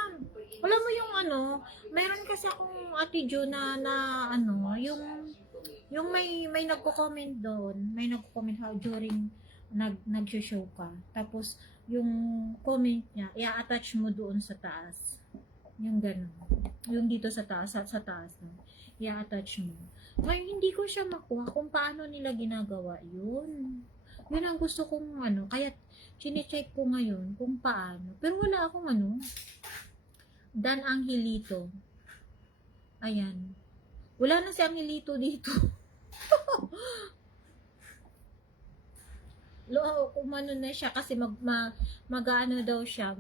Alam mo yung ano, meron kasi akong Ate Jo na ano, yung may nagko-comment doon, may nagko-comment how during nag-show ka. Tapos yung comment niya, i-attach mo doon sa taas. Yung ganun. Yung dito sa taas, sa taas. No? I-attach mo. Ngayon, hindi ko siya makuha kung paano nila ginagawa yun. Yun ang gusto kong ano, kaya chine-check ko ngayon kung paano. Pero wala akong ano, Dan Angelito. Ayan. Wala na si Angelito dito. Kumano na siya kasi mag-ano daw siya,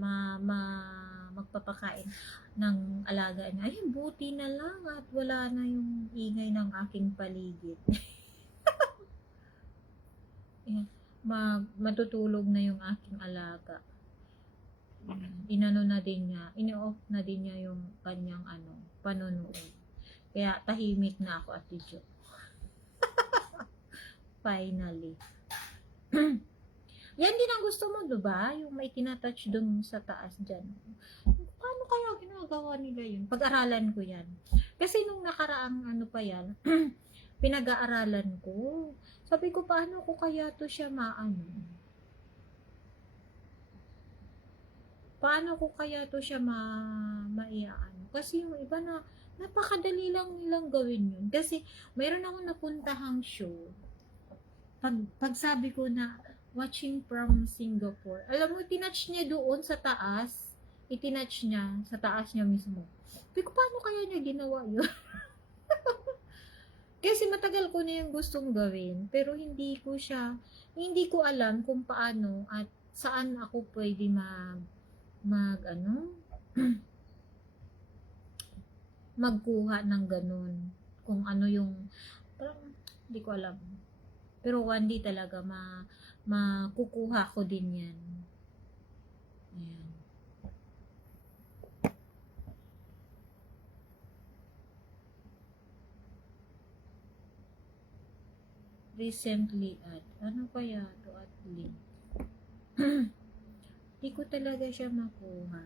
magpapakain ng alaga niya. Ay, buti na lang at wala na yung ingay ng aking paligid. Ayan. Matutulog na yung aking alaga. Inano na din niya, ini-off na din niya yung kanyang ano, panonood. Kaya tahimik na ako, Ate Jo. Finally. Yan din ang gusto mo, diba? Yung may tinatouch dun sa taas dyan. Paano kaya ginagawa nila yun? Pag-aralan ko yan. Kasi nung nakaraang ano pa yan, pinag-aaralan ko. Sabi ko, paano ko kaya to siya maano? Paano ko kaya to siya maiaan? Kasi yung iba na, napakadali lang nilang gawin yun. Kasi, mayroon akong napuntahang show. Pag sabi ko na, watching from Singapore, alam mo, tinouch niya doon sa taas. Itinouch niya, sa taas niya mismo. Sabi ko, paano kaya niya ginawa yun? Kasi matagal ko na yung gustong gawin, pero hindi ko alam kung paano at saan ako pwede magkuha ng ganun. Kung ano yung, parang, hindi ko alam. Pero one day talaga, makukuha ko din yan. Ayan. Recently ano kaya to at link? Di ko talaga siya makuha.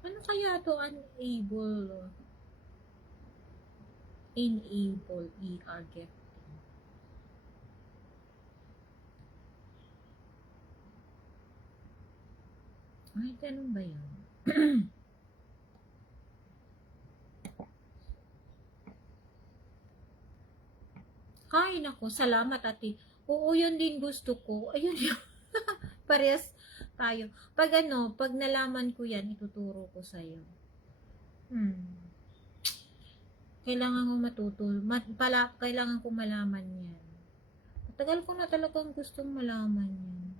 Ano kaya to enable ER gift? Ay, ganun ba yun? Ay, nako, salamat ate. Oo, yun din gusto ko. Ayun yun. Parehas tayo. Pag nalaman ko yan, ituturo ko sa'yo. Kailangan ko kailangan ko malaman yan. Matagal ko na talagang gustong malaman yan.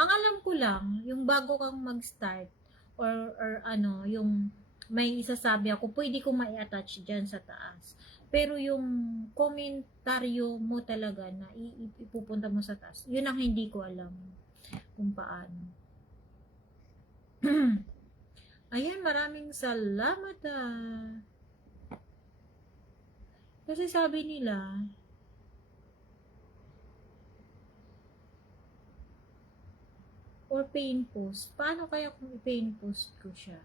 Ang alam ko lang, yung bago kang mag-start, or ano, yung may isasabi ako, pwede ko mai-attach dyan sa taas. Pero yung komentaryo mo talaga na ipupunta mo sa taas, yun ang hindi ko alam kung paano. Ayan, maraming salamat Kasi sabi nila, or pain post. Paano kaya kung i-pain post ko siya?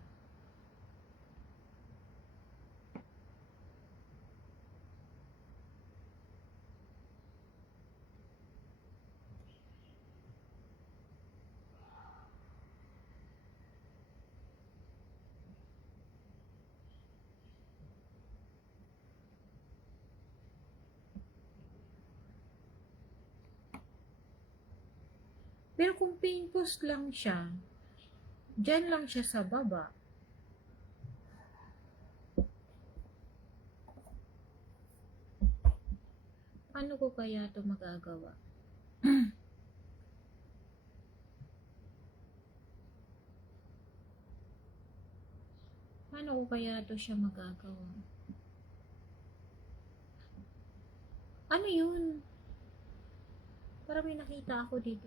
Pero kung pain post lang siya, dyan lang siya sa baba. Paano ko kaya ito magagawa? Paano ko kaya ito siya magagawa? Ano yun? Parang may nakita ako dito.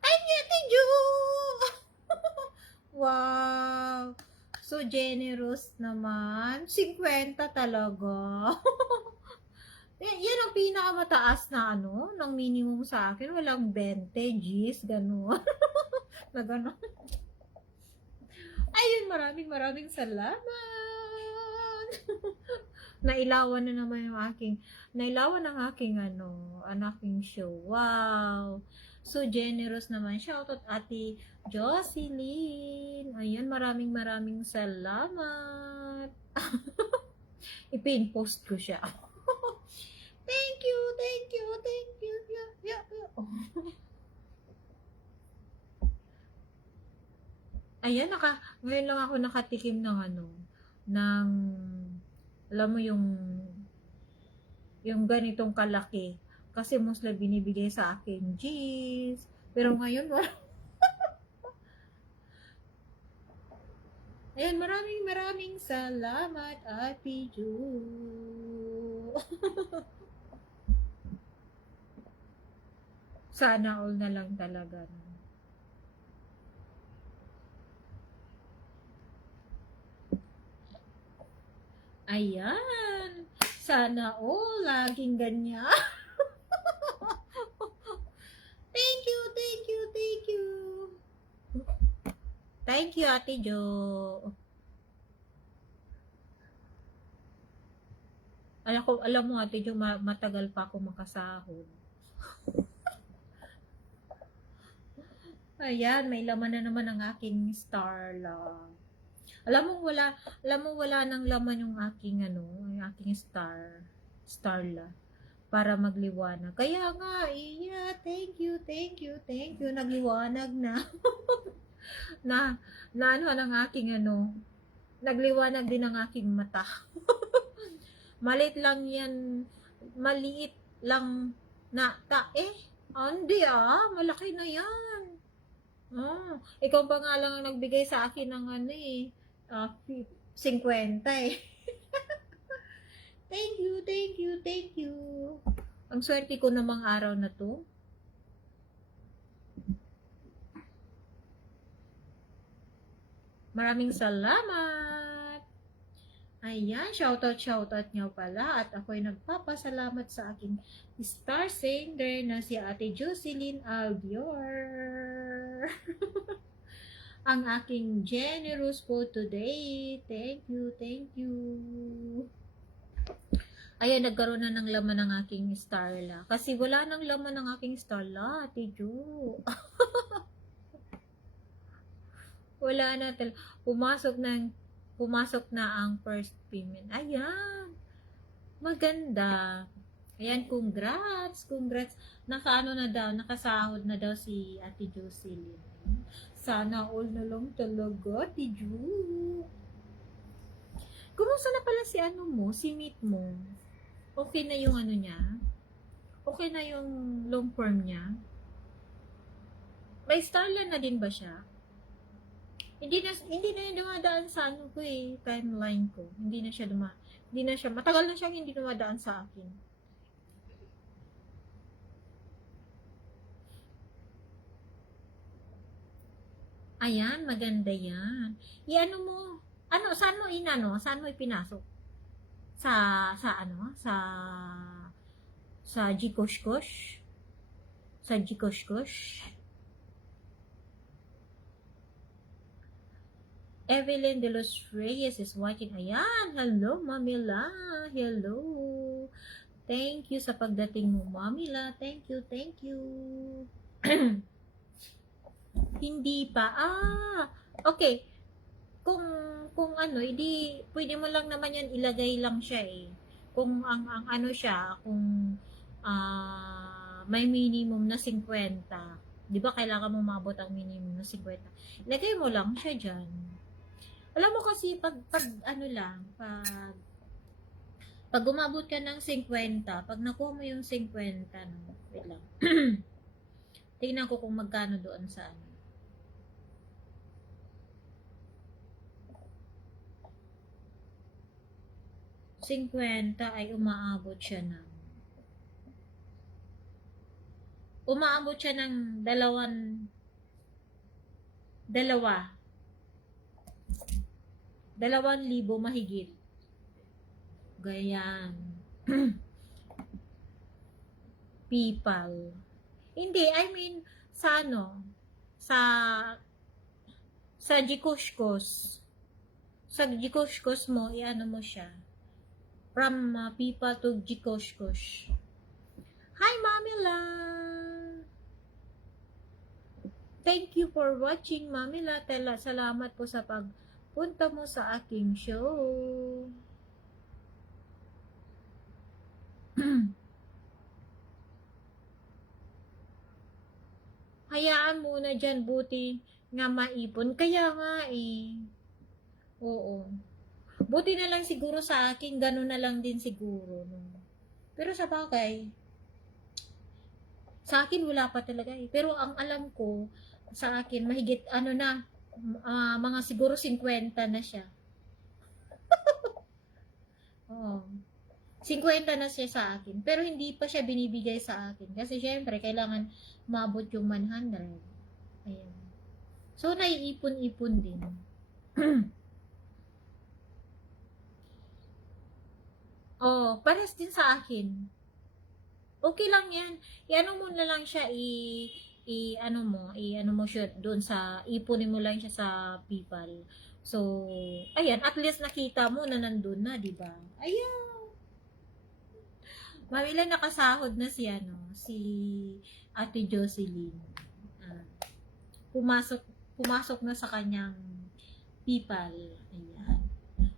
Thank you, Ate Ju! Wow! So generous naman. 50 talaga. Yan ang pinakamataas na ano, ng minimum sa akin. Walang 20 Gs, gano'n. Na gano'n. Ayun, maraming salamat. Nailawan na naman yung nailawan ang aking ang aking show. Wow. So generous naman. Shoutout Ate Jocelyn. Ayun, maraming salamat. Ipin-post ko siya. Thank you. Yeah. Ayan, ngayon lang ako nakatikim ng alam mo yung ganitong kalaki. Kasi mostly binibigay sa akin, jeez. Pero ngayon, wala. Ayan, maraming salamat, Ate Ju. Sana all na lang talaga. Ayan. Sana all laging ganyan. Thank you. Thank you, Ate Jo. Alam mo, Ate Jo, matagal pa ako makasahod. Ayan, may laman na naman ang aking Starla. Alam mo wala nang laman yung aking Starla para magliwanag. Kaya nga, iya, thank you. Nagliwanag na. na ng aking nagliwanag din ang aking mata. Maliit lang na hindi malaki na yan. Ikaw pa nga lang ang nagbigay sa akin ng 50 eh. Thank you. Ang swerte ko namang araw na to. Maraming salamat. Ayan, shoutout nyo pala. At ako'y nagpapasalamat sa aking star singer na si Ate Jocelyn Albior. Ang aking generous po today. Thank you. Ayan, nagkaroon na ng laman ng aking Starla. Kasi wala nang laman ng aking Starla, Ate Jo. Wala na talaga. Pumasok na ang first payment. Ayan. Maganda. Ayan, congrats. Nakasahod na daw si Ate Jocelyn. Sana all na lang talaga, Ate Jo. Kumusta na pala si meet mo? Okay na yung niya? Okay na yung long form niya? May Starla na din ba siya? Hindi na yung dumadaan sa timeline ko. Hindi na siya, matagal na siyang hindi dumadaan sa akin. Ayan, maganda yan. Saan mo ipinasok? Sa Gcash? Sa Gcash? Evelyn de los Reyes is watching. Ayan, hello, Mamila. Hello. Thank you sa pagdating mo, Mamila. Thank you. Hindi pa. Okay. Kung hindi, pwede mo lang naman yan ilagay lang siya eh. Kung ang siya, kung may minimum na 50. Di ba kailangan mo mabot ang minimum na 50? Ilagay mo lang siya dyan. Alam mo kasi pag umabot ka ng 50, pag nakuha mo yung 50, wait lang. Tingnan ko kung magkano doon sa ano. 50 50 ay umaabot siya ng dalawa 2,000 mahigit. Ganyan. People. Hindi, I mean, sa ano, sa Gikushkos. Sa Gikushkos mo, iano mo siya. From people to Gikushkos. Hi, Mamila! Thank you for watching, Mamila. Salamat po sa pagpunta mo sa aking show. Hayaan muna dyan, buti nga maipon. Kaya nga eh. Oo. Buti na lang siguro sa akin, gano'n na lang din siguro. No? Pero sa bagay, sa akin wala pa talaga eh. Pero ang alam ko, sa akin, mahigit ano na, mga siguro 50 na siya. Oo. 50 na siya sa akin. Pero hindi pa siya binibigay sa akin. Kasi syempre, kailangan maabot yung 100. Ayan. So, naiipon-ipon din. Oh, pares din sa akin. Okay lang yan. I-ano mo na lang siya, i-ano mo siya doon sa, ipunin mo lang siya sa PayPal. So, ayan, at least nakita mo na nandun na, di ba? Ayan. Mamila nakasahod na si Ate Jocelyn. Pumasok na sa kanyang PayPal. Ayan.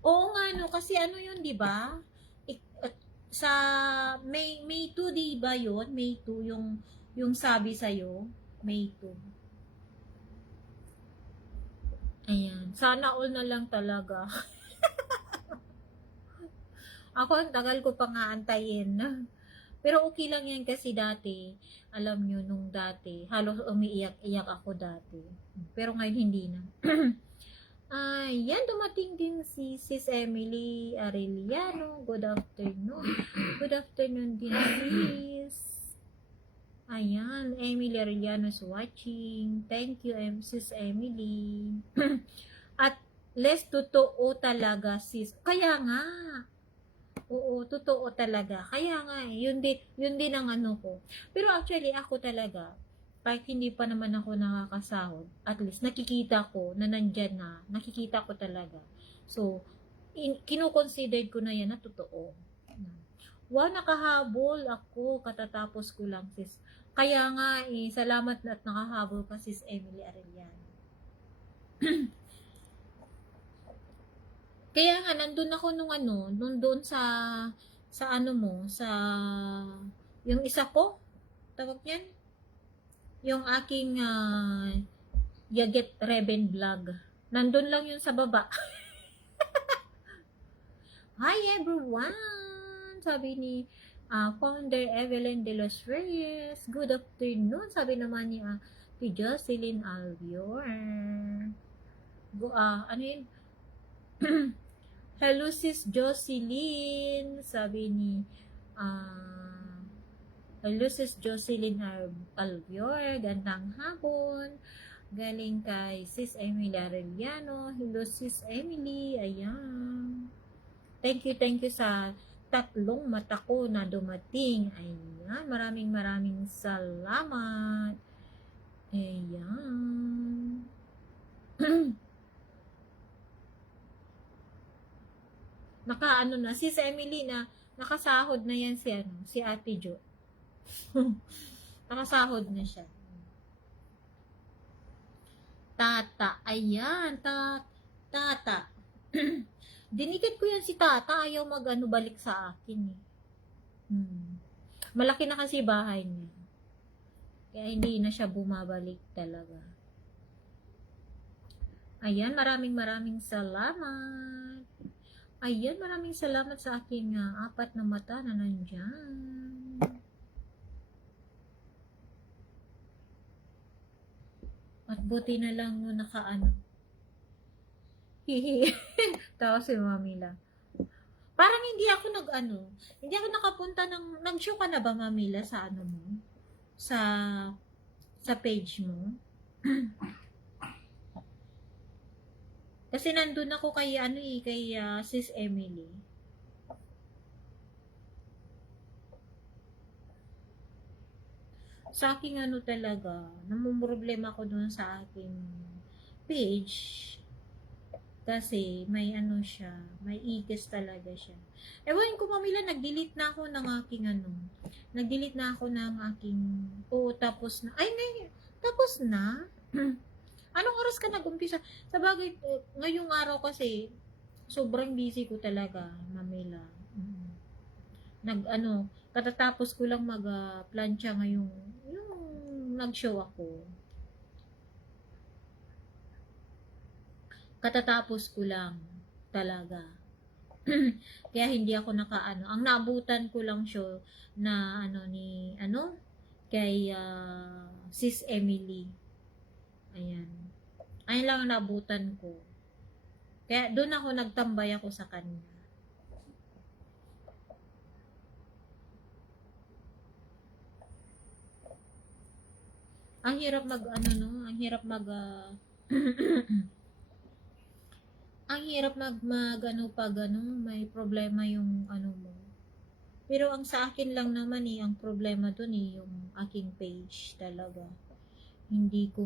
Oo nga no, kasi ano yun, di ba? Sa May 2, di ba yun? May 2 yung sabi sa'yo. May 2. Ayan. Sana all na lang talaga. Ako, ang tagal ko pa nga antayin. Pero okay lang yan kasi dati, alam nyo, nung dati, halos umiiyak-iyak ako dati. Pero ngayon hindi na. Ayan, dumating din si Sis Emily Arellano. Good afternoon. Good afternoon din, sis. Ayan, Emily Arellano is watching. Thank you, Sis Emily. At less totoo talaga, sis. Kaya nga. Oo, totoo talaga. Kaya nga, yun din ang ano ko. Pero actually, ako talaga, kahit hindi pa naman ako nakakasahod, at least nakikita ko na nandyan na, nakikita ko talaga. So, kino-consider ko na yan na totoo. Wow, nakahabol ako, katatapos ko lang, sis. Kaya nga, salamat na at nakahabol ka, sis Emily Arellano. Kaya nga, nandun ako nung doon sa ano mo, sa, yung isa ko, tawag yan, yung aking Yaget Reben vlog. Nandun lang yun sa baba. Hi everyone! Sabi ni Founder Evelyn De Los Reyes. Good afternoon. Sabi naman ni Jocelyn Albior. Ano yun? Hello sis Jocelyn. Sabi ni hello sis Jocelyn Albior. Gandang hapon. Galing kay sis Emily Arellano. Hello sis Emily. Ayan. Thank you sa tatlong mata ko na dumating. Ayan. Maraming salamat. Ayan. Nakaano na. Sis Emily na nakasahod na yan si Ate Jo. Nakasahod na siya. Tata. Ayan. Tata. Dinikit ko yan si Tata. Ayaw balik sa akin eh. Malaki na kasi bahay niya. Kaya hindi na siya bumabalik talaga. Ayan. Maraming salamat. Ayan. Maraming salamat sa aking 4 na mata na nandyan. At buti na lang nung nakaano. Hihi. Tawa si Mamila. Parang hindi ako nakapunta nag-show ka na ba, Mamila, sa ano mo? Sa page mo? Kasi nandun ako kay, Sis Emily. Sa aking talaga, namumroblema ko dun sa aking page. Kasi may siya, may ikis talaga siya. Ewan ko, Mamila, nag-delete na ako ng aking nag-delete na ako ng aking, tapos na, tapos na? Anong oras ka nag-umpisa? Sa bagay, ngayong araw kasi, sobrang busy ko talaga, Mamila. Katatapos ko lang mag-plancha ngayong, yung nag-show ako. Katatapos ko lang talaga. Kaya hindi ako ang naabutan ko lang show na kay Sis Emily. Ayan. Ayun lang ang naabutan ko. Kaya doon ako nagtambay ako sa kanya. Ang hirap ang hirap ang hirap pag may problema yung mo. Pero ang sa akin lang naman ang problema dun yung aking page talaga. Hindi ko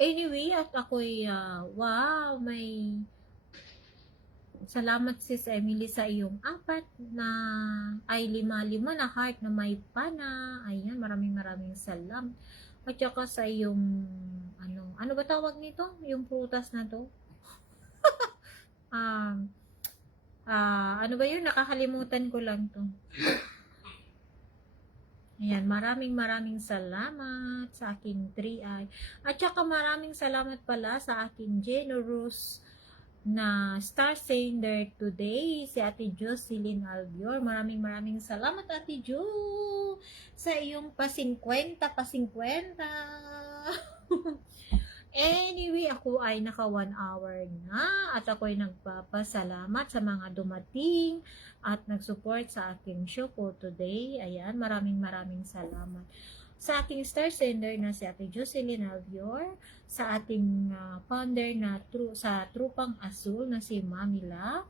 Anyway, at ako'y, may salamat Sis Emily sa iyong 5 na heart na may pana. Ayan, maraming salamat. At saka sa iyong, ano ba tawag nito? Yung prutas na to? Ano ba yun? Nakakalimutan ko lang to. Ayan, maraming salamat sa aking 3i. At saka maraming salamat pala sa aking generous na star sender today, si Ate Jocelyn Albior. Maraming salamat, Ate Jo, sa iyong pa-50. Anyway, ako ay naka 1 hour na at ako ay nagpapasalamat sa mga dumating at nag-support sa aking show for today. Ayan, maraming salamat. Sa ating star sender na si Ate Jocelyn Albior, sa ating founder na sa Trupang Azul na si Mamila,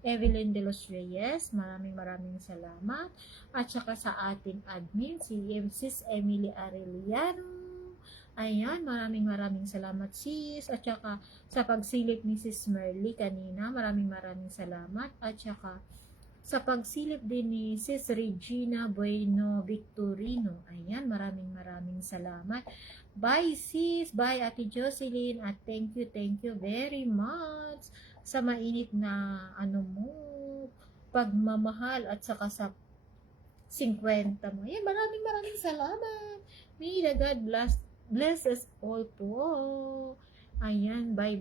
Evelyn De Los Reyes, maraming salamat. At saka sa ating admin, si Sis Emily Arellano. Ayan, maraming salamat sis. At saka sa pagsilip ni Sis Merly kanina, maraming salamat. At saka sa pagsilip din ni Sis Regina Bueno Victorino. Ayan, maraming salamat. Bye sis, bye Ate Jocelyn, at thank you very much sa mainit na pagmamahal at saka sa 50 mo. Ayan, maraming salamat. May the God bless us all po. Ayan, bye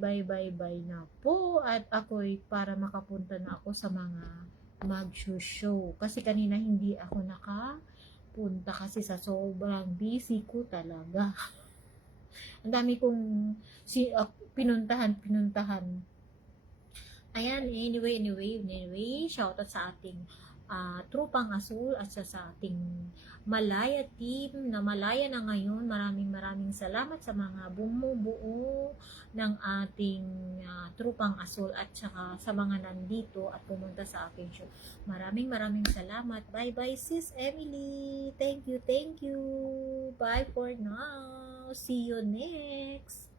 na po. At ako'y para makapunta na ako sa mga mag-show. Kasi kanina hindi ako nakapunta kasi sa sobrang busy ko talaga. Ang dami kong pinuntahan. Ayan, anyway, shoutout sa ating Trupang Azul at sa ating Malaya team na Malaya na ngayon. Maraming salamat sa mga bumubuo ng ating Trupang Azul at saka sa mga nandito at pumunta sa aking show. Maraming salamat. Bye Sis Emily. Thank you. Bye for now. See you next.